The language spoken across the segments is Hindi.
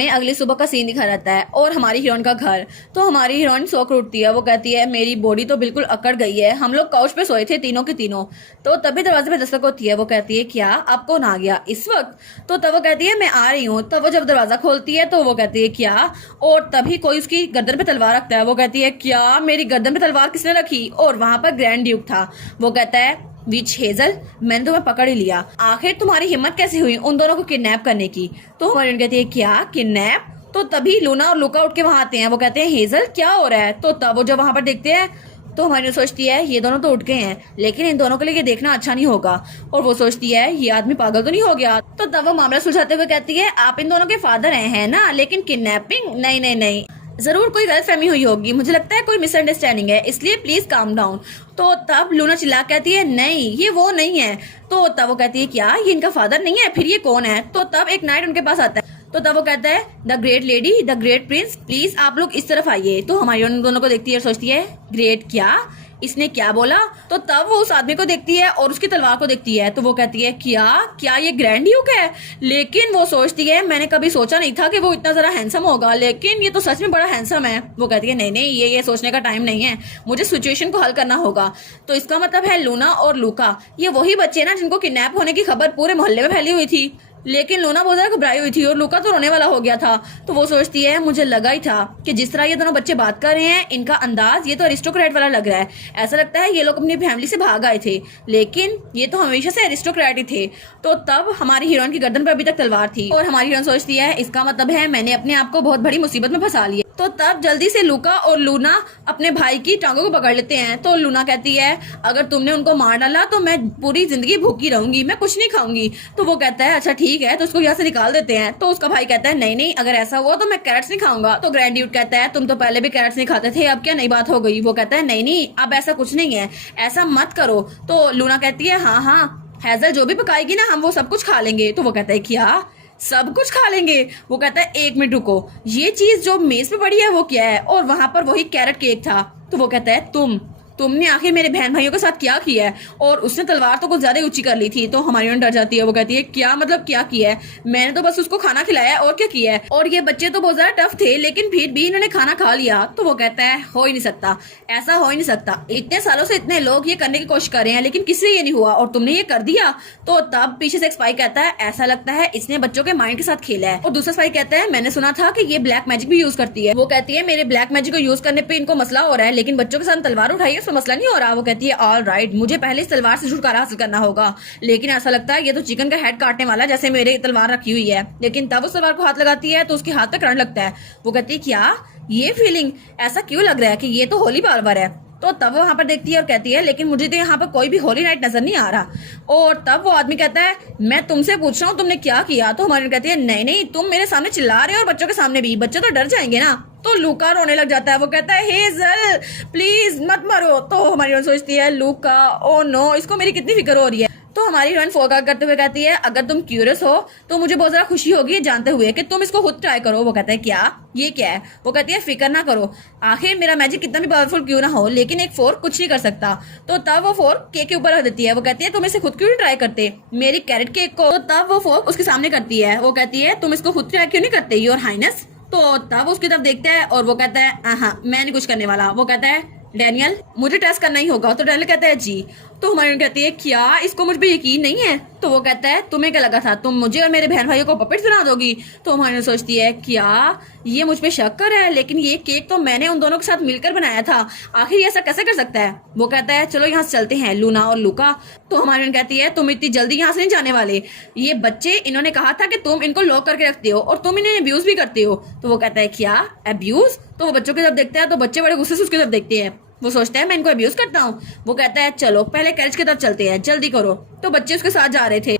हमें अगली सुबह का सीन दिखा रहता है और हमारी हीरोइन का घर। तो हमारी हीरोइन सो कर उठती है। वो कहती है मेरी बॉडी तो बिल्कुल अकड़ गई है, हम लोग काउच पे सोए थे तीनों के तीनों। तो तभी दरवाजे पे दस्तक होती है। वो कहती है क्या आप कौन आ गया इस वक्त? तो तब वो कहती है मैं आ रही हूँ। तब वो जब दरवाजा खोलती है तो वो कहती है क्या, और तभी कोई उसकी गर्दन पे तलवार रखता है। वो कहती है क्या मेरी गर्दन पे तलवार किसने रखी? और वहां पर ग्रैंड ड्यूक था। वो कहता है विच हेजल, मैंने तुम्हें पकड़ ही लिया, आखिर तुम्हारी हिम्मत कैसे हुई उन दोनों को किडनैप करने की? तो हमारी कहती है क्या किडनैप? तो तभी लूना और लुका उठ के वहां आते हैं। वो कहते हैं हेजल क्या हो रहा है? तो तब वो जब वहां पर देखते हैं तो हमारी सोचती है ये दोनों तो उठ गए हैं, लेकिन इन दोनों के लिए ये देखना अच्छा नहीं होगा। और वो सोचती है ये आदमी पागल तो नहीं हो गया। तो तब वो मामला सुलझाते हुए कहती है आप इन दोनों के फादर हैं ना, लेकिन किडनैपिंग नहीं नहीं नहीं, जरूर कोई गलतफहमी हुई होगी, मुझे लगता है कोई मिसअंडरस्टैंडिंग है, इसलिए प्लीज काम डाउन। तो तब लूना चिल्ला कहती है नहीं ये वो नहीं है। तो तब वो कहती है क्या ये इनका फादर नहीं है, फिर ये कौन है? तो तब एक नाइट उनके पास आता है। तो तब वो कहता है the great lady, the great Prince, please आप लोग इस तरफ आइए। तो हमारी उन दोनों को देखती है और सोचती है ग्रेट क्या, इसने क्या बोला? तो तब वो उस आदमी को देखती है और उसकी तलवार को देखती है। तो वो कहती है क्या क्या ये ग्रैंड ड्यूक है? लेकिन वो सोचती है मैंने कभी सोचा नहीं था कि वो इतना जरा हैंडसम होगा, लेकिन ये तो सच में बड़ा हैंडसम है। वो कहती है नहीं नहीं ये सोचने का टाइम नहीं है, मुझे सिचुएशन को हल करना होगा। तो इसका मतलब है लूना और लूका ये वही बच्चे ना जिनको किडनैप होने की खबर पूरे मोहल्ले में फैली हुई थी। लेकिन लूना बहुत ज्यादा घबराई हुई थी और लूका तो रोने वाला हो गया था। तो वो सोचती है मुझे लगा ही था कि जिस तरह ये दोनों बच्चे बात कर रहे हैं इनका अंदाज ये तो अरिस्टोक्रेट वाला लग रहा है, ऐसा लगता है ये लोग अपनी फैमिली से भाग आए थे, लेकिन ये तो हमेशा से अरिस्टोक्रेट ही थे। तो तब हमारी हीरोइन की गर्दन पर अभी तक तलवार थी और हमारी हीरोइन सोचती है इसका मतलब है मैंने अपने आप को बहुत बड़ी मुसीबत में फंसा लिया। तो तब जल्दी से लूका और लूना अपने भाई की टांगों को पकड़ लेते हैं। तो लूना कहती है अगर तुमने उनको मार डाला तो मैं पूरी जिंदगी भूखी रहूंगी, मैं कुछ नहीं खाऊंगी। तो वो कहता है अच्छा ठीक है, तो उसको यहाँ से निकाल देते हैं। तो उसका भाई कहता है नहीं नहीं अगर ऐसा हुआ तो मैं कैरेट्स नहीं खाऊंगा। तो ग्रैंड ड्यूक कहता है तुम तो पहले भी कैरेट्स नहीं खाते थे, अब क्या नई बात हो गई? वो कहता है नहीं नहीं अब ऐसा कुछ नहीं है, ऐसा मत करो। तो लूना कहती है हाँ हाँ हेजल जो भी पकाएगी ना हम वो सब कुछ खा लेंगे। तो वो कहता है क्या सब कुछ खा लेंगे? वो कहता है एक मिनट रुको, ये चीज जो मेज पे पड़ी है वो क्या है? और वहां पर वही कैरेट केक था। तो वो कहता है तुमने आखिर मेरे बहन भाइयों के साथ क्या किया है? और उसने तलवार तो कुछ ज्यादा ऊंची कर ली थी। तो हमारी डर जाती है। वो कहती है क्या मतलब क्या किया है? मैंने तो बस उसको खाना खिलाया और क्या किया है? और ये बच्चे तो बहुत ज्यादा टफ थे लेकिन फिर भी इन्होंने खाना खा लिया। तो वो कहता है हो ही नहीं सकता, ऐसा हो ही नहीं सकता, इतने सालों से इतने लोग ये करने की कोशिश कर रहे हैं लेकिन किसी से ये नहीं हुआ और तुमने ये कर दिया। तो तब पीछे से एक स्पाई कहता है ऐसा लगता है इसने बच्चों के माइंड के साथ खेला है। और दूसरा स्पाई कहता है मैंने सुना था कि ये ब्लैक मैजिक भी यूज करती है। वो कहती है मेरे ब्लैक मैजिक को यूज करने पे इनको मसला हो रहा है, लेकिन बच्चों के साथ तलवार उठाई है उसमें मसला नहीं हो रहा। वो कहती है ऑल राइट, मुझे पहले इस तलवार से छुटकारा हासिल करना होगा, लेकिन ऐसा लगता है ये तो चिकन का हेड काटने वाला जैसे मेरे तलवार रखी हुई है। लेकिन तब उस तलवार को हाथ लगाती है तो उसके हाथ पे करंट लगता है। वो कहती है क्या ये फीलिंग, ऐसा क्यों लग रहा है कि ये तो होली पावर है? तो तब वो वहां पर देखती है और कहती है लेकिन मुझे तो यहाँ पर कोई भी होली नाइट नजर नहीं आ रहा। और तब वो आदमी कहता है मैं तुमसे पूछ रहा हूँ तुमने क्या किया? तो हमारी कहती है नहीं नहीं तुम मेरे सामने चिल्ला रहे हो और बच्चों के सामने भी, बच्चे तो डर जाएंगे ना। तो लूका रोने लग जाता है। वो कहता है हेजल प्लीज मत मरो। तो हमारी सोचती है लूका ओ नो इसको मेरी कितनी फिक्र हो रही है। तो हमारी हीरोइन फोरकास्ट करते हुए कहती है अगर तुम क्यूरियस हो तो मुझे बहुत ज्यादा खुशी होगी जानते हुए कि तुम इसको खुद ट्राई करो। वो कहता है क्या ये क्या है? वो कहती है फिक्र ना करो, आखिर मेरा मैजिक कितना भी पावरफुल क्यों ना हो लेकिन एक फोर्क कुछ नहीं कर सकता। तो तब वो फोर्क केक के ऊपर रख देती है। वो कहती है तुम इसे खुद क्यों नहीं ट्राई करते मेरी कैरेट केक को? तो तब वो फोर्क उसके सामने करती है। वो कहती है तुम इसको खुद ट्राई क्यों नहीं करते योर हाइनेस? तो तब उसकी तरफ देखता है और वो कहता है हाँ मैं नहीं कुछ करने वाला। वो कहता है डैनियल मुझे टेस्ट करना ही होगा। तो डैनियल कहता है जी। तो हमारी कहती है क्या इसको मुझ पे यकीन नहीं है? तो वो कहता है तुम्हें क्या लगा था तुम मुझे और मेरे बहन भाइयों को पपेट बना दोगी? तो हमारी सोचती है क्या ये मुझ पे शक कर रहा है, लेकिन ये केक तो मैंने उन दोनों के साथ मिलकर बनाया था, आखिर ये ऐसा कैसे कर सकता है? वो कहता है चलो यहाँ से चलते हैं लूना और लूका। तो हमारी कहती है तुम इतनी जल्दी यहाँ से नहीं जाने वाले, ये बच्चे इन्होंने कहा था कि तुम इनको लॉक करके रखते हो और तुम इन्हें अब्यूज भी करते हो। तो वो कहता है क्या अब्यूज? तो वो बच्चों की तरफ देखता है तो बच्चे बड़े गुस्से से उसकी तरफ देखते हैं। वो सोचता है मैं इनको अब्यूज करता हूँ। वो कहता है चलो पहले कैरेज की तरफ चलते हैं, जल्दी करो। तो बच्चे उसके साथ जा रहे थे।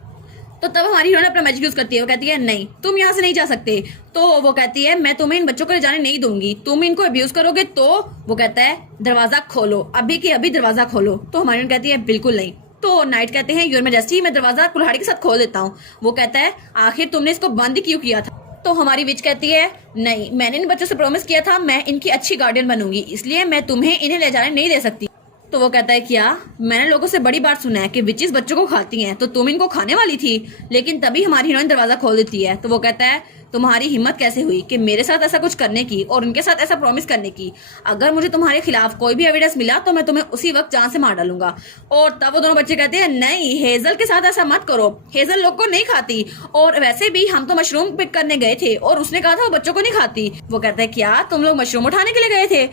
तो तब हमारी हीरोइन अपना मैजिक यूज करती है। वो कहती है नहीं तुम यहाँ से नहीं जा सकते। तो वो कहती है मैं तुम्हें इन बच्चों को ले जाने नहीं दूंगी, तुम इनको अब्यूज करोगे तो। वो कहता है दरवाजा खोलो, अभी के अभी दरवाजा खोलो। तो हमारी हीरोइन कहती है बिल्कुल नहीं। तो नाइट कहते हैं योर मैजेस्टी मैं दरवाजा कुल्हाड़ी के साथ खोल देता हूँ। वो कहता है आखिर तुमने इसको बंद क्यों किया था? तो हमारी विच कहती है नहीं मैंने इन बच्चों से प्रॉमिस किया था मैं इनकी अच्छी गार्डियन बनूंगी, इसलिए मैं तुम्हें इन्हें ले जाने नहीं दे सकती। तो वो कहता है क्या, मैंने लोगों से बड़ी बात सुना है कि विचेस बच्चों को खाती हैं, तो तुम इनको खाने वाली थी। लेकिन तभी हमारी हीरोइन दरवाजा खोल देती है। तो वो कहता है तुम्हारी हिम्मत कैसे हुई कि मेरे साथ ऐसा कुछ करने की और उनके साथ ऐसा प्रॉमिस करने की। अगर मुझे तुम्हारे खिलाफ कोई भी एविडेंस मिला तो मैं तुम्हें उसी वक्त जान से मार डालूंगा। और तब वो दोनों बच्चे कहते हैं नहीं, हेजल के साथ ऐसा मत करो, हेजल लोग को नहीं खाती, और वैसे भी हम तो मशरूम पिक करने गए थे और उसने कहा था वो बच्चों को नहीं खाती। वो कहता है क्या तुम लोग मशरूम उठाने के लिए गए थे?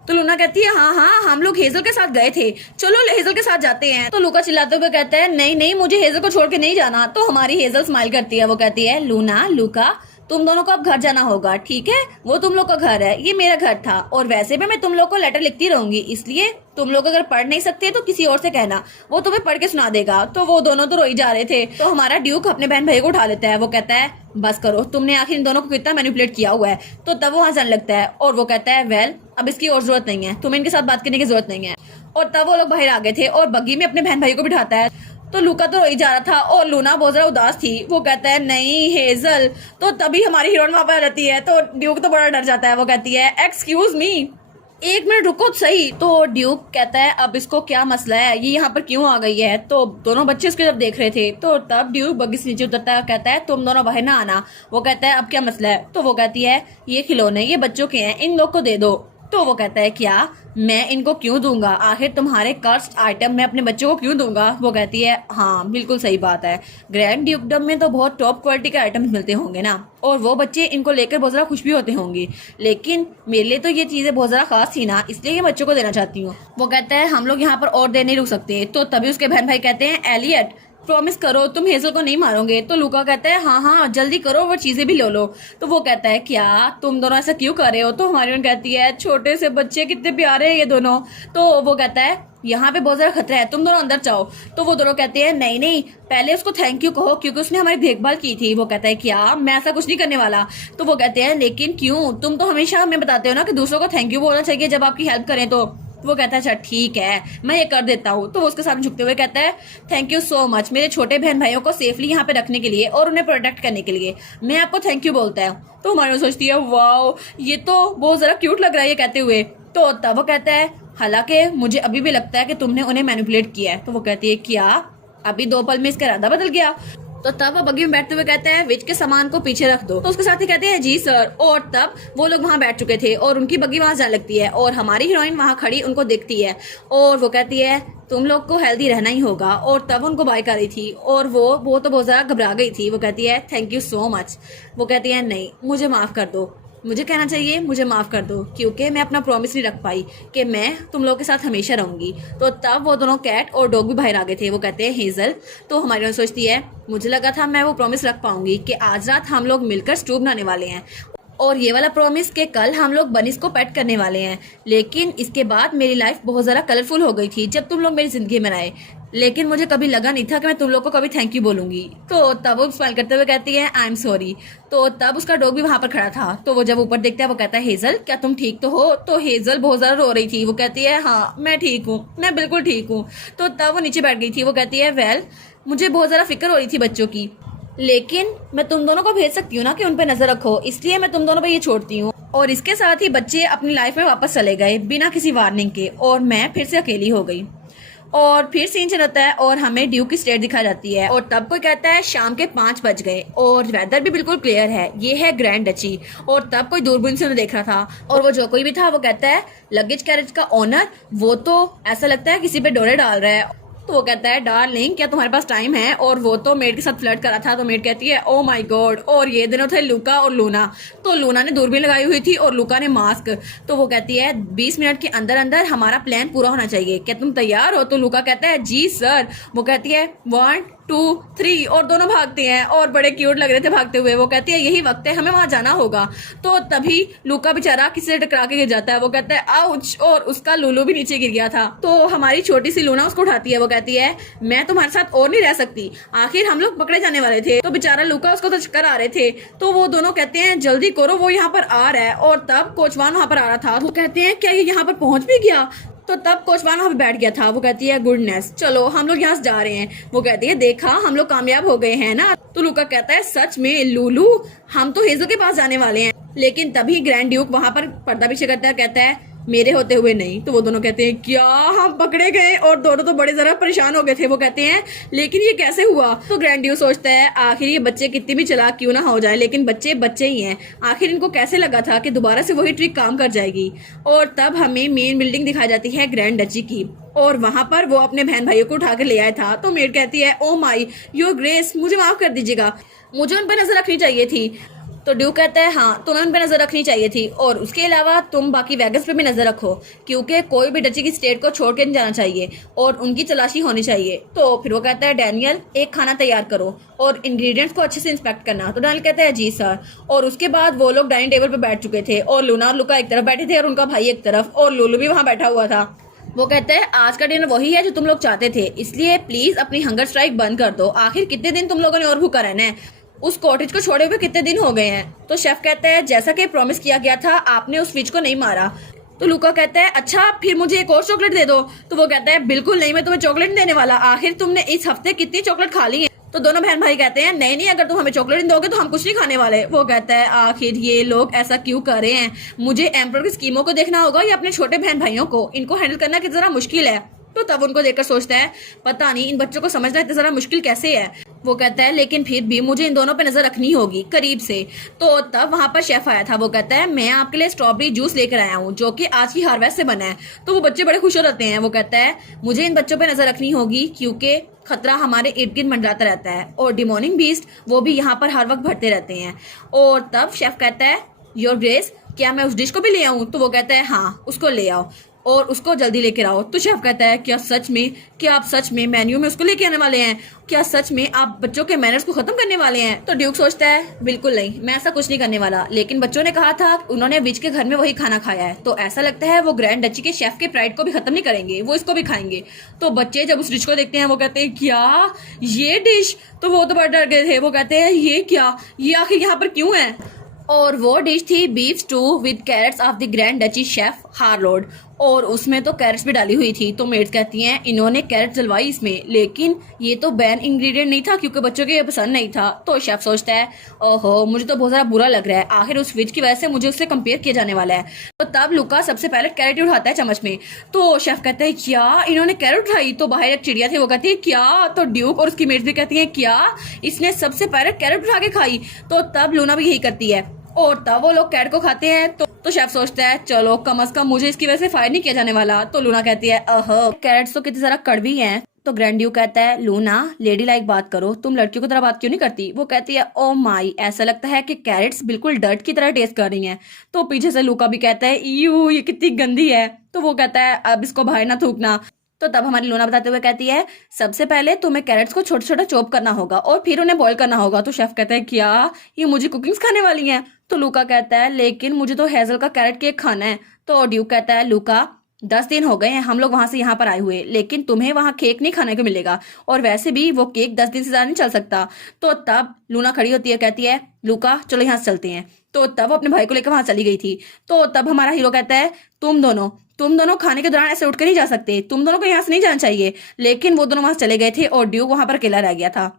तो लूना कहती है हाँ हाँ, हम लोग हेजल के साथ गए थे, चलो हेजल के साथ जाते हैं। तो लूका चिल्लाते हुए कहता है नहीं नहीं, मुझे हेजल को छोड़ के नहीं जाना। तो हमारी हेजल स्माइल करती है, वो कहती है लूना, लूका, तुम दोनों को अब घर जाना होगा, ठीक है? वो तुम लोग का घर है, ये मेरा घर था, और वैसे भी मैं तुम लोग को लेटर लिखती रहूंगी, इसलिए तुम लोग अगर पढ़ नहीं सकते तो किसी और से कहना, वो तुम्हें पढ़ के सुना देगा। तो वो दोनों तो रोई जा रहे थे। तो हमारा ड्यूक अपने बहन भाई को उठा लेता है, वो कहता है बस करो, तुमने आखिर इन दोनों को कितना मैनिपुलेट किया हुआ है। तो तब वो हंसने लगता है और वो कहता है वेल, अब इसकी और जरूरत नहीं है, तुम्हें इनके साथ बात करने की जरूरत नहीं है। और तब वो लोग बाहर आ गए थे और बग्गी में अपने बहन भाई को बिठाता है। तो लूका तो रोई जा रहा था और लूना बहुत ज्यादा उदास थी। वो कहता है नहीं हेजल। तो तभी हमारी हीरोइन वहां पर आ जाती है। तो ड्यूक तो बड़ा डर जाता है, वो कहती है एक्सक्यूज मी, एक मिनट रुको सही। तो ड्यूक कहता है अब इसको क्या मसला है, ये यहाँ पर क्यों आ गई है? तो दोनों बच्चे उसकी तरफ देख रहे थे। तो तब ड्यूक बग्गी से नीचे उतरता है, कहता है तुम दोनों बाहर ना आना। वो कहता है अब क्या मसला है? तो वो कहती है ये खिलौने ये बच्चों के हैं, इन लोग को दे दो। तो वो कहता है क्या, मैं इनको क्यों दूंगा, आखिर तुम्हारे कर्स्ड आइटम मैं अपने बच्चों को क्यों दूंगा? वो कहती है हाँ बिल्कुल सही बात है, ग्रैंड ड्यूकडम में तो बहुत टॉप क्वालिटी के आइटम्स मिलते होंगे ना, और वो बच्चे इनको लेकर बहुत ज्यादा खुश भी होते होंगे, लेकिन मेरे लिए तो ये चीजें बहुत ज्यादा खास थी ना, इसलिए ये बच्चों को देना चाहती हूँ। वो कहता है हम लोग यहाँ पर और देर नहीं रुक सकते। तो तभी उसके बहन भाई कहते हैं एलियट प्रॉमिस करो तुम हेजल को नहीं मारोगे। तो लूका कहता है हाँ हाँ जल्दी करो, वो चीजें भी ले लो। तो वो कहता है क्या तुम दोनों ऐसा क्यों कर रहे हो? तो हमारी कहती है छोटे से बच्चे कितने प्यारे हैं ये दोनों। तो वो कहता है यहाँ पे बहुत ज्यादा खतरा है, तुम दोनों अंदर जाओ। तो वो दोनों कहते हैं नहीं नहीं, पहले उसको थैंक यू कहो क्योंकि उसने हमारी देखभाल की थी। वो कहता है क्या, मैं ऐसा कुछ नहीं करने वाला। तो वो कहते हैं लेकिन क्यों, तुम तो हमेशा हमें बताते हो ना कि दूसरों को थैंक यू बोलना चाहिए जब आपकी हेल्प करें। तो वो कहता है अच्छा ठीक है मैं ये कर देता हूँ। तो वो उसके सामने झुकते हुए कहता है थैंक यू सो मच मेरे छोटे बहन भाइयों को सेफली यहाँ पे रखने के लिए और उन्हें प्रोटेक्ट करने के लिए, मैं आपको थैंक यू बोलता है। तो हमारी सोचती है वाओ ये तो बहुत जरा क्यूट लग रहा है ये कहते हुए। तो तब वो कहता है हालांकि मुझे अभी भी लगता है कि तुमने उन्हें मैनिपुलेट किया है। तो वो कहती है क्या, अभी 2 पल में इसका इरादा बदल गया? तो तब वो बग्गी में बैठते हुए कहते हैं विच के सामान को पीछे रख दो। तो उसके साथ ही कहते हैं जी सर। और तब वो लोग वहां बैठ चुके थे और उनकी बग्गी वहां जाने लगती है और हमारी हीरोइन वहां खड़ी उनको देखती है और वो कहती है तुम लोग को हेल्दी रहना ही होगा। और तब उनको बाय कर रही थी और वो तो बहुत ज्यादा घबरा गई थी। वो कहती है थैंक यू सो मच। वो कहती है नहीं मुझे माफ कर दो, मुझे कहना चाहिए मुझे माफ कर दो क्योंकि मैं अपना प्रॉमिस नहीं रख पाई कि मैं तुम लोगों के साथ हमेशा रहूंगी। तो तब वो दोनों कैट और डॉग भी बाहर आ गए थे। वो कहते हैं हेजल। तो हमारी सोचती है मुझे लगा था मैं वो प्रॉमिस रख पाऊंगी कि आज रात हम लोग मिलकर स्टू बनाने वाले हैं और ये वाला प्रॉमिस कि कल हम लोग बनिस को पेट करने वाले हैं, लेकिन इसके बाद मेरी लाइफ बहुत ज़्यादा कलरफुल हो गई थी जब तुम लोग मेरी जिंदगी में आए, लेकिन मुझे कभी लगा नहीं था कि मैं तुम लोग को कभी थैंक यू बोलूंगी। तो तब वो स्माइल करते हुए कहती है आई एम सॉरी। तो तब उसका डॉग भी वहां पर खड़ा था। तो वो जब ऊपर देखता है वो कहता है हेजल क्या तुम ठीक तो हो? तो हेजल बहुत ज़्यादा रो रही थी। वो कहती है हाँ मैं ठीक हूँ, मैं बिल्कुल ठीक हूँ। तो तब वो नीचे बैठ गई थी। वो कहती है वेल मुझे बहुत ज़्यादा फिक्र हो रही थी बच्चों की, लेकिन मैं तुम दोनों को भेज सकती हूँ ना कि उन पे नजर रखो, इसलिए मैं तुम दोनों पे ये छोड़ती हूँ। और इसके साथ ही बच्चे अपनी लाइफ में वापस चले गए बिना किसी वार्निंग के और मैं फिर से अकेली हो गई। और फिर सीन चलता है और हमें ड्यू की स्टेट दिखाई जाती है और तब कोई कहता है शाम के 5 बज गए और वेदर भी बिल्कुल क्लियर है, ये है ग्रैंड डची। और तब कोई दूरबीन से उन्हें देख रहा था और वो जो कोई भी था वो कहता है लगेज कैरेज का ओनर, वो तो ऐसा लगता है किसी पे डोरे डाल रहा है। तो वो कहता है डार्लिंग क्या तुम्हारे पास टाइम है? और वो तो मेड के साथ फ्लर्ट करा था। तो मेड कहती है ओ माय गॉड। और ये दोनों थे लूका और लूना। तो लूना ने दूरबीन लगाई हुई थी और लूका ने मास्क। तो वो कहती है 20 मिनट के अंदर अंदर हमारा प्लान पूरा होना चाहिए, क्या तुम तैयार हो? तो लूका कहता है जी सर। वो कहती है 1 2 3 और दोनों भागते हैं और बड़े क्यूट लग रहे थे भागते हुए। वो कहती है यही वक्त है, हमें वहां जाना होगा। तो तभी लूका बेचारा किसी से टकरा के गिर जाता है। वो कहता है आउच, और उसका लूलू भी नीचे गिर गया था। तो हमारी छोटी सी लूना उसको उठाती है। वो कहती है मैं तुम्हारे साथ और नहीं रह सकती, आखिर हम लोग पकड़े जाने वाले थे। तो बेचारा लूका उसको तो चक्कर आ रहे थे। तो वो दोनों कहते हैं जल्दी करो वो यहाँ पर आ रहा है। और तब कोचवान वहां पर आ रहा था। वो कहते हैं क्या ये यहाँ पर पहुंच भी गया? तो तब कोचवान वहां पे बैठ गया था। वो कहती है गुडनेस, चलो हम लोग यहाँ से जा रहे हैं। वो कहती है देखा हम लोग कामयाब हो गए हैं ना। तो लूका कहता है सच में लूलू, हम तो हेजल के पास जाने वाले हैं। लेकिन तभी ग्रैंड ड्यूक वहां पर पर्दा पीछे करता है, कहता है मेरे होते हुए नहीं। तो वो दोनों कहते हैं क्या हम पकड़े गए, और दोनों तो बड़े जरा परेशान हो गए थे। वो कहते हैं लेकिन ये कैसे हुआ। तो ग्रैंड ड्यूक सोचता है आखिर ये बच्चे कितनी भी चालाक क्यों ना हो जाए, लेकिन बच्चे बच्चे ही हैं, आखिर इनको कैसे लगा था कि दोबारा से वही ट्रिक काम कर जाएगी। और तब हमें मेन बिल्डिंग दिखाई जाती है ग्रैंड डची की, और वहां पर वो अपने बहन भाइयों को उठा कर ले आया था। तो मेड कहती है ओ माई योर ग्रेस, मुझे माफ कर दीजिएगा, मुझे उन पर नजर रखनी चाहिए थी। तो ड्यूक कहता है हाँ तुम्हें उन पर नजर रखनी चाहिए थी, और उसके अलावा तुम बाकी वैगन्स पे भी नजर रखो, क्योंकि कोई भी डची की स्टेट को छोड़ के नहीं जाना चाहिए और उनकी तलाशी होनी चाहिए। तो फिर वो कहता है डैनियल एक खाना तैयार करो और इंग्रेडिएंट्स को अच्छे से इंस्पेक्ट करना। तो डैनियल कहता है जी सर। और उसके बाद वो लोग डाइनिंग टेबल पर बैठ चुके थे, और लूना और लुका एक तरफ बैठे थे और उनका भाई एक तरफ, और लुलू भी वहां बैठा हुआ था। वो कहते हैं आज का डिनर वही है जो तुम लोग चाहते थे, इसलिए प्लीज अपनी हंगर स्ट्राइक बंद कर दो, आखिर कितने दिन तुम लोगों ने और भूखा रहना है, उस कॉटेज को छोड़े हुए कितने दिन हो गए हैं। तो शेफ कहता है जैसा कि प्रॉमिस किया गया था आपने उस फिश को नहीं मारा। तो लुका कहता है अच्छा फिर मुझे एक और चॉकलेट दे दो। तो वो कहता है बिल्कुल नहीं, मैं तुम्हें चॉकलेट नहीं देने वाला, आखिर तुमने इस हफ्ते कितनी चॉकलेट खा ली है। तो दोनों बहन भाई कहते हैं नहीं नहीं, अगर तुम हमें चॉकलेट नहीं दोगे तो हम कुछ नहीं खाने वाले। वो कहता है आखिर ये लोग ऐसा क्यों कर रहे हैं, मुझे एम्परर की स्कीमों को देखना होगा या अपने छोटे बहन भाइयों को, इनको हैंडल करना कितना जरा मुश्किल है। तो तब उनको देखकर सोचता है पता नहीं इन बच्चों को समझना इतना जरा मुश्किल कैसे है। वो कहता है लेकिन फिर भी मुझे इन दोनों पे नजर रखनी होगी करीब से। तो तब वहां पर शेफ आया था। वो कहता है मैं आपके लिए स्ट्रॉबेरी जूस लेकर आया हूँ जो कि आज की हार्वेस्ट से बना है। तो वो बच्चे बड़े खुश हो जाते हैं। वो कहता है मुझे इन बच्चों पे नजर रखनी होगी क्योंकि खतरा हमारे इर्द गिर्द मंडराता रहता है, और डिमोनिंग बीस्ट वो भी यहाँ पर हर वक्त बढ़ते रहते हैं। और तब शेफ कहता है योर ग्रेस क्या मैं उस डिश को भी ले आऊं। तो वो कहता है हाँ उसको ले आओ और उसको जल्दी लेकर आओ। तो शेफ कहता है क्या आप सच में मेन्यू में उसको लेके आने वाले हैं, क्या सच में आप बच्चों के मैनर्स को खत्म करने वाले हैं। तो ड्यूक सोचता है बिल्कुल नहीं, मैं ऐसा कुछ नहीं करने वाला, लेकिन बच्चों ने कहा था उन्होंने विच के घर में वही खाना खाया है, तो ऐसा लगता है वो ग्रैंड डची के शेफ के प्राइड को भी खत्म नहीं करेंगे, वो इसको भी खाएंगे। तो बच्चे जब उस डिश को देखते हैं वो कहते हैं क्या ये डिश। तो वो तो बड़े डर गए थे। वो कहते हैं ये क्या, ये आखिर यहाँ पर क्यों है। और वो डिश थी beef stew with carrots of the grand duchy chef Harold, और उसमें तो कैरेट्स भी डाली हुई थी। तो मेड्स कहती हैं इन्होंने कैरेट जलवाई इसमें, लेकिन ये तो बैन इंग्रेडिएंट नहीं था क्योंकि बच्चों के ये पसंद नहीं था। तो शेफ सोचता है ओहो मुझे तो बहुत ज्यादा बुरा लग रहा है, आखिर उस विच की वजह से मुझे उससे कंपेयर किया जाने वाला है। तो तब लुका सबसे पहले कैरेट उठाता है चम्मच में। तो शेफ कहता है क्या इन्होंने कैरेट उठाई। तो बाहर एक चिड़िया थी वो कहती है क्या। तो ड्यूक और उसकी मेड्स भी कहती है क्या इसने सबसे पहले कैरेट उठा के खाई। तो तब लूना भी यही करती है, और तब वो लोग कैरेट को खाते हैं। तो शेफ सोचता है चलो कम से कम मुझे इसकी वजह से फायर नहीं किया जाने वाला। तो लूना कहती है कैरेट्स तो कितनी सारा कड़वी हैं। तो ग्रैंड ड्यूक कहता है लूना लेडी लाइक बात करो, तुम लड़कियों की तरह बात क्यों नहीं करती। वो कहती है ओ माई ऐसा लगता है कि कैरेट्स बिल्कुल डर्ट की तरह टेस्ट कर रही हैं। तो पीछे से लूका भी कहता है यू ये कितनी गंदी है। तो वो कहता है अब इसको बाहर ना थूकना। तो तब हमारी लूना बताते हुए कहती है सबसे पहले तुम्हें कैरेट्स को छोटा छोटा चॉप करना होगा और फिर उन्हें बॉईल करना होगा। तो शेफ कहता है क्या ये मुझे कुकिंग्स खाने वाली हैं। तो लूका कहता है लेकिन मुझे तो हेजल का कैरेट केक खाना है। तो ड्यूक कहता है लूका 10 दिन हो गए हैं हम लोग वहां से यहाँ पर आए हुए, लेकिन तुम्हें वहां केक नहीं खाने को मिलेगा, और वैसे भी वो केक 10 दिन से ज्यादा नहीं चल सकता। तो तब लूना खड़ी होती है कहती है लूका चलो यहाँ से चलते हैं। तो तब वो अपने भाई को लेकर वहां चली गई थी। तो तब हमारा हीरो कहता है तुम दोनों खाने के दौरान ऐसे उठ कर नहीं जा सकते, तुम दोनों को यहाँ से नहीं जाना चाहिए। लेकिन वो दोनों वहां चले गए थे और ड्यूक वहां पर अकेला रह गया था।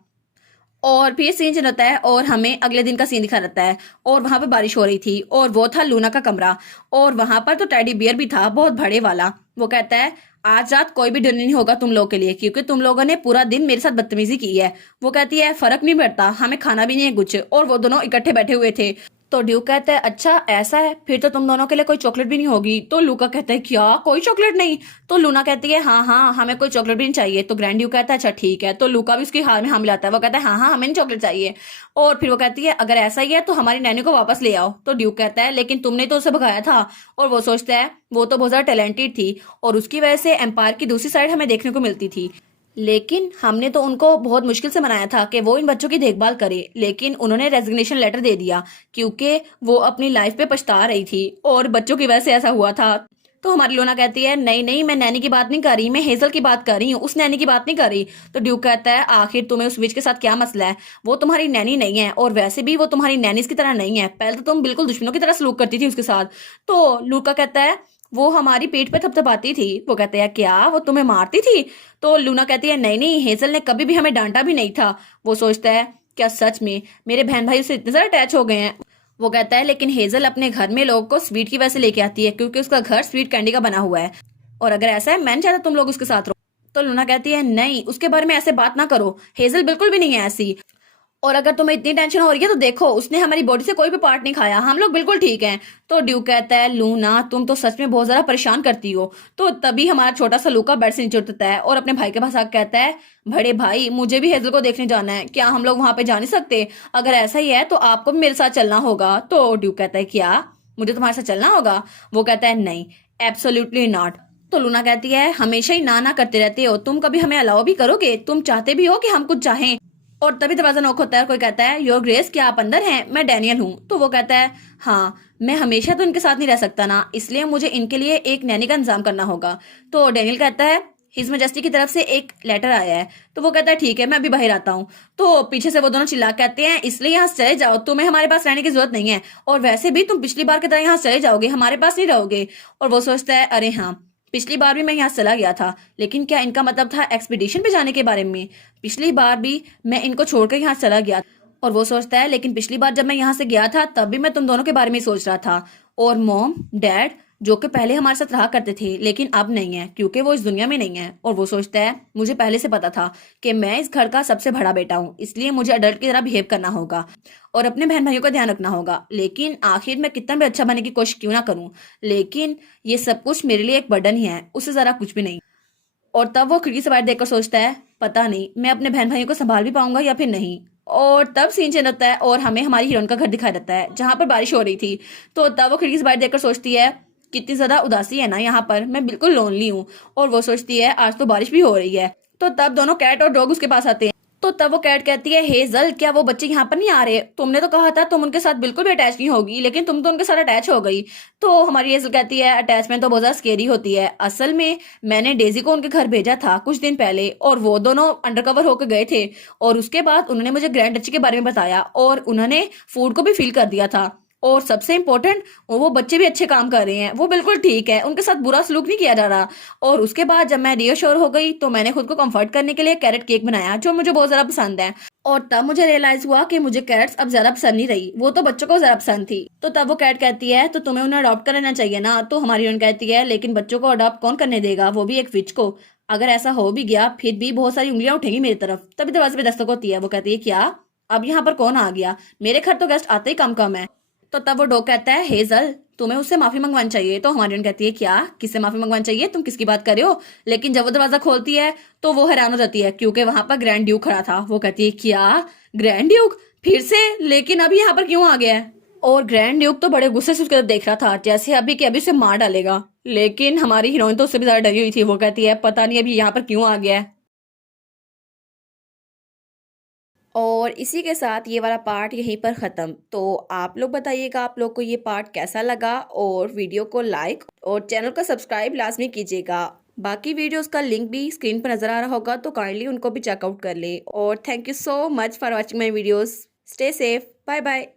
और फिर सीन चल रहता है और हमें अगले दिन का सीन दिखा रहता है, और वहां पे बारिश हो रही थी और वो था लूना का कमरा, और वहां पर तो टेडी बियर भी था बहुत बड़े वाला। वो कहता है आज रात कोई भी डिनर नहीं होगा तुम लोगों के लिए क्योंकि तुम लोगों ने पूरा दिन मेरे साथ बदतमीजी की है। वो कहती है फर्क नहीं पड़ता, हमें खाना भी नहीं है कुछ, और वो दोनों इकट्ठे बैठे हुए थे। तो ड्यूक कहता है अच्छा ऐसा है, फिर तो तुम दोनों के लिए कोई चॉकलेट भी नहीं होगी। तो लूका कहता है क्या कोई चॉकलेट नहीं। तो लूना कहती है हाँ हमें कोई चॉकलेट भी नहीं चाहिए। तो ग्रैंड ड्यूक कहता है अच्छा ठीक है। तो लूका भी उसकी हाथ में हाँ मिलाता है। वो कहता है हाँ हमें नहीं चॉकलेट चाहिए। और फिर वो कहती है अगर ऐसा ही है तो हमारी नैनी को वापस ले आओ। तो ड्यूक कहता है लेकिन तुमने तो उसे भगाया था। और वो सोचता है वो तो बहुत ज्यादा टैलेंटेड थी और उसकी वजह से एम्पायर की दूसरी साइड हमें देखने को मिलती थी, लेकिन हमने तो उनको बहुत मुश्किल से मनाया था कि वो इन बच्चों की देखभाल करे, लेकिन उन्होंने रेजिग्नेशन लेटर दे दिया क्योंकि वो अपनी लाइफ पे पछता रही थी और बच्चों की वजह से ऐसा हुआ था। तो हमारी लोना कहती है नहीं मैं नैनी की बात नहीं कर रही, मैं हेजल की बात कर रही हूँ, उस नैनी की बात नहीं कर रही। तो ड्यूक कहता है आखिर तुम्हें उस विच के साथ क्या मसला है, वो तुम्हारी नैनी नहीं है और वैसे भी वो तुम्हारी नैनीस की तरह नहीं है, पहले तो तुम बिल्कुल दुश्मनों की तरह सलूक करती थी उसके साथ। तो लूका कहता है वो हमारी पेट पे थपथपाती थी। वो कहते हैं क्या वो तुम्हें मारती थी। तो लूना कहती है नहीं हेजल ने कभी भी हमें डांटा भी नहीं था। वो सोचता है क्या सच में मेरे बहन भाई उससे इतने ज्यादा अटैच हो गए हैं। वो कहता है लेकिन हेजल अपने घर में लोगों को स्वीट की वजह से लेके आती है क्योंकि उसका घर स्वीट कैंडी का बना हुआ है, और अगर ऐसा है मैं नहीं चाहता तुम लोग उसके साथ रहो। तो लूना कहती है नहीं, उसके बारे में ऐसे बात ना करो, हेजल बिल्कुल भी नहीं है ऐसी, और अगर तुम्हें इतनी टेंशन हो रही है तो देखो उसने हमारी बॉडी से कोई भी पार्ट नहीं खाया, हम लोग बिल्कुल ठीक हैं। तो ड्यूक कहता है लूना तुम तो सच में बहुत ज्यादा परेशान करती हो। तो तभी हमारा छोटा सा लूका बेड से नीचे उतरता है और अपने भाई के पास आकर कहता है बड़े भाई मुझे भी हेजल को देखने जाना है, क्या हम लोग वहां पे जा नहीं सकते? अगर ऐसा ही है तो आपको भी मेरे साथ चलना होगा। तो ड्यूक कहता है क्या मुझे तुम्हारे साथ चलना होगा? वो कहता है नहीं, एब्सोल्युटली नॉट। तो लूना कहती है हमेशा ही ना करते रहते हो, तुम कभी हमें अलाउ भी करोगे? तुम चाहते भी हो कि हम कुछ चाहें? और तभी दरवाजा नॉक होता है और कोई कहता है योर ग्रेस क्या आप अंदर हैं? मैं डैनियल हूँ। तो वो कहता है हाँ, मैं हमेशा तो इनके साथ नहीं रह सकता ना, इसलिए मुझे इनके लिए एक नैनी का इंतजाम करना होगा। तो डैनियल कहता है हिज मैजेस्टी की तरफ से एक लेटर आया है। तो वो कहता है ठीक है मैं अभी बाहर आता हूँ। तो पीछे से वो दोनों चिल्ला कहते हैं इसलिए यहाँ से चले जाओ, तुम्हें हमारे पास रहने की जरूरत नहीं है, और वैसे भी तुम पिछली बार की तरह यहाँ से चले जाओगे, हमारे पास नहीं रहोगे। और वो सोचता है अरे हाँ, पिछली बार भी मैं यहाँ चला गया था, लेकिन क्या इनका मतलब था एक्सपीडिशन पे जाने के बारे में? पिछली बार भी मैं इनको छोड़कर यहाँ चला गया। और वो सोचता है लेकिन पिछली बार जब मैं यहाँ से गया था तब भी मैं तुम दोनों के बारे में सोच रहा था, और मॉम डैड जो कि पहले हमारे साथ रहा करते थे लेकिन अब नहीं है क्योंकि वो इस दुनिया में नहीं है। और वो सोचता है मुझे पहले से पता था कि मैं इस घर का सबसे बड़ा बेटा हूँ, इसलिए मुझे अडल्ट की तरह बिहेव करना होगा और अपने बहन भाइयों का ध्यान रखना होगा, लेकिन आखिर मैं कितना भी अच्छा बनने की कोशिश क्यों ना करूं, लेकिन ये सब कुछ मेरे लिए एक बर्डन ही है, उससे जरा कुछ भी नहीं। और तब वो खिड़की से बाहर देखकर सोचता है पता नहीं मैं अपने बहन भाइयों को संभाल भी पाऊंगा या फिर नहीं। और तब सीन चेंज होता है और हमें हमारी हीरोइन का घर दिखाई देता है जहां पर बारिश हो रही थी। तो तब वो खिड़की से बाहर देखकर सोचती है कितनी ज्यादा उदासी है ना यहाँ पर, मैं बिल्कुल लोनली हूँ। और वो सोचती है आज तो बारिश भी हो रही है। तो तब दोनों कैट और डॉग उसके पास आते हैं। तो तब वो कैट कहती है हेजल क्या वो बच्चे यहाँ पर नहीं आ रहे? तुमने तो कहा था तुम उनके साथ बिल्कुल भी अटैच नहीं होगी, लेकिन तुम तो उनके साथ अटैच हो गई। तो हमारी हेजल कहती है अटैचमेंट तो बहुत ज्यादा स्केरी होती है, असल में मैंने डेजी को उनके घर भेजा था कुछ दिन पहले और वो दोनों अंडरकवर होकर गए थे, और उसके बाद उन्होंने मुझे ग्रैंड डची के बारे में बताया और उन्होंने फूड को भी फील कर दिया था, और सबसे इम्पोर्टेंट वो बच्चे भी अच्छे काम कर रहे हैं, वो बिल्कुल ठीक है, उनके साथ बुरा सलूक नहीं किया जा रहा। और उसके बाद जब मैं रियोश्योर हो गई तो मैंने खुद को कंफर्ट करने के लिए कैरेट केक बनाया जो मुझे बहुत ज्यादा पसंद है। और तब मुझे रियलाइज हुआ कि मुझे कैरेट्स अब ज्यादा पसंद नहीं रही, वो तो बच्चों को ज्यादा पसंद थी। तो तब वो कैट कहती है तो तुम्हें उन्हें अडॉप्ट कर लेना चाहिए ना। तो हमारी हीरोइन कहती है लेकिन बच्चों को अडॉप्ट कौन करने देगा, वो भी एक विच को? अगर ऐसा हो भी गया फिर भी बहुत सारी उंगलियां उठेंगी मेरी तरफ। तभी दरवाजे पे दस्तक होती है। वो कहती है क्या अब यहाँ पर कौन आ गया? मेरे घर तो गेस्ट आते ही कम कम है। तो तब वो डॉग कहता है हेजल तुम्हें उससे माफी मंगवानी चाहिए। तो हमारी उन कहती है क्या, किससे माफी मंगवानी चाहिए, तुम किसकी बात कर रहे हो? लेकिन जब वो दरवाजा खोलती है तो वो हैरान हो जाती है क्योंकि वहां पर ग्रैंड ड्यूक खड़ा था। वो कहती है क्या ग्रैंड ड्यूक फिर से, लेकिन अभी यहाँ पर क्यों आ गया है? और ग्रैंड ड्यूक तो बड़े गुस्से से उसकी तरफ देख रहा था जैसे अभी कि अभी उसे मार डालेगा, लेकिन हमारी हीरोइन तो उससे भी ज्यादा डरी हुई थी। वो कहती है पता नहीं अभी यहाँ पर क्यों आ गया है। और इसी के साथ ये वाला पार्ट यहीं पर ख़त्म। तो आप लोग बताइएगा आप लोग को ये पार्ट कैसा लगा, और वीडियो को लाइक और चैनल को सब्सक्राइब लाजमी कीजिएगा। बाकी वीडियोस का लिंक भी स्क्रीन पर नज़र आ रहा होगा तो काइंडली उनको भी चेकआउट कर लें। और thank you so much for watching my videos. Stay safe, bye bye.